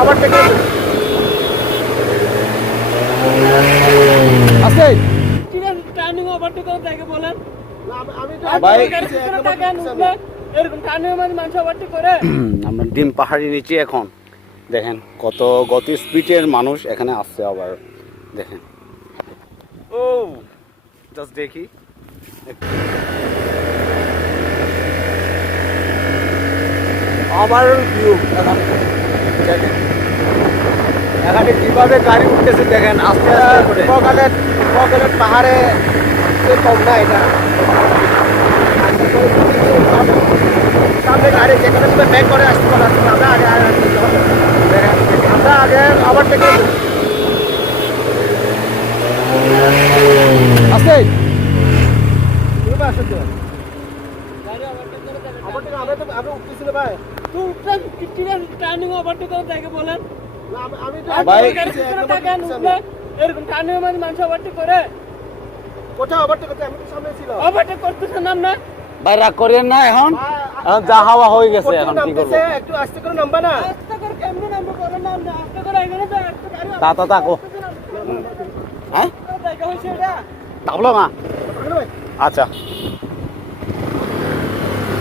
Overtake আছে ঠিক আছে, টার্নিং ওভারটেক করে দেখে বলেন। আমি ভাই এরকম টার্নিং মানে মানুষ ওভারটেক করে। আমরা ডিম পাহাড়ি নিচে এখন দেখেন কত গতি স্পিডের মানুষ এখানে আসছে আবার দেখেন ও জাস্ট দেখি আবার ভিউ দেখেন এখানে কিভাবে গাড়ি উঠতেছে দেখেন আস্তে আস্তে করে সকালের পাহাড়ে কম না এটা সামনে গাড়ি যেখানে তুমি ব্যাক করে আসতে পারো আমরা আগে আমরা আগে ওভারটেক করবো আস্তে তুমি আসো তো গাড়ি ওভারটেক করে দেখে। ওভারটেক আমরা উঠতেছিল ভাই তুই ঠিক আছে, টার্নিং ওভারটেক করে দেখে বলেন। আমি ভাই, এরকম টার্নিং মানে মানুষ ওভারটেক করে। কোথায় ওভারটেক করতে আমি তো সামনে ছিল ওভারটেক করতেছেন না? ভাই রাগ করেন না এখন এখন যা হাওয়া হয়ে গেছে এখন কি করবো একটু আস্তে করে নামবা না আস্তে করে কেমনে নামবো বলেন না, আপনি আস্তে করে এখানে তো একটা গাড়ি তা তাকো হ্যাঁ দেখা হয়েছে এটা। তাবলো না আচ্ছা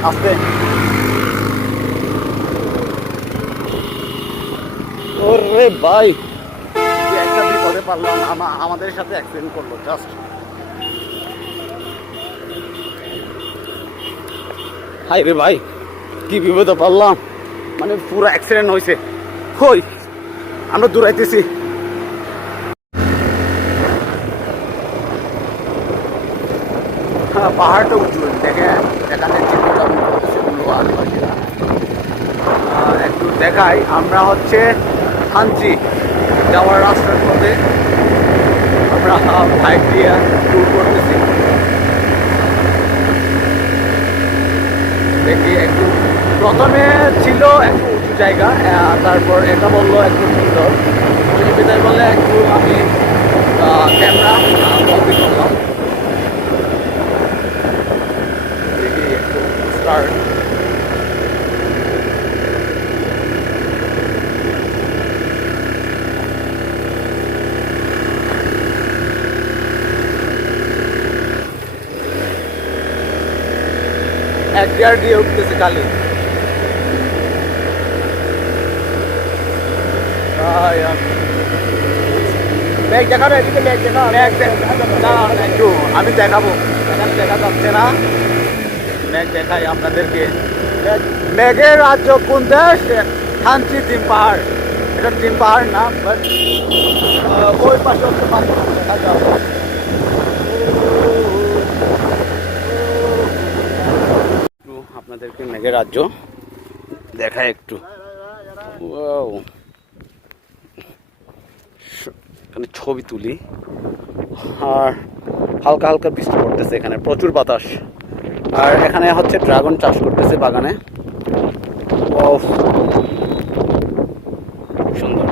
আস্তে ওরে ভাই কি একটা বিপদে পারলাম আমাদের সাথে অ্যাক্সিডেন্ট করলো জাস্ট হাই রে ভাই কি বিপদে পারলাম মানে পুরো অ্যাক্সিডেন্ট হয়েছে হই আমরা দৌড়াইতেছি পাহাড়টা উঁচু দেখেন এখানে চিত্রটা একটু দেখাই আমরা হচ্ছে থানচি যাওয়ার রাস্তার পথে আমরা বাইক দিয়ে ট্যুর করতেছি দেখি একটু প্রথমে ছিল একটু উঁচু জায়গা তারপর এটা বললো একটু সুন্দর তাই বলে একটু আমি ক্যামেরা কপি করলাম দেখি একটু স্টার্ট এক গিয়ার দিয়ে উঠতেছে খালি ব্যাগ দেখানো এদিকে ব্যাগ দেখানো একটু আমি দেখাবো এখানে দেখা যাচ্ছে না মেঘ দেখাই আপনাদেরকে মেঘের রাজ্য কোন দেশ থানচি ডিম পাহাড় এটা ডিম পাহাড় না বাট ওই পাশে হচ্ছে পাথর দেখা যাবে একটু আপনাদেরকে মেঘের রাজ্য দেখায় একটু ওয়াও এখানে ছবি তুলি আর হালকা হালকা বৃষ্টি পড়তেছে এখানে প্রচুর বাতাস আর এখানে হচ্ছে ড্রাগন চাষ করতেছে বাগানে সুন্দর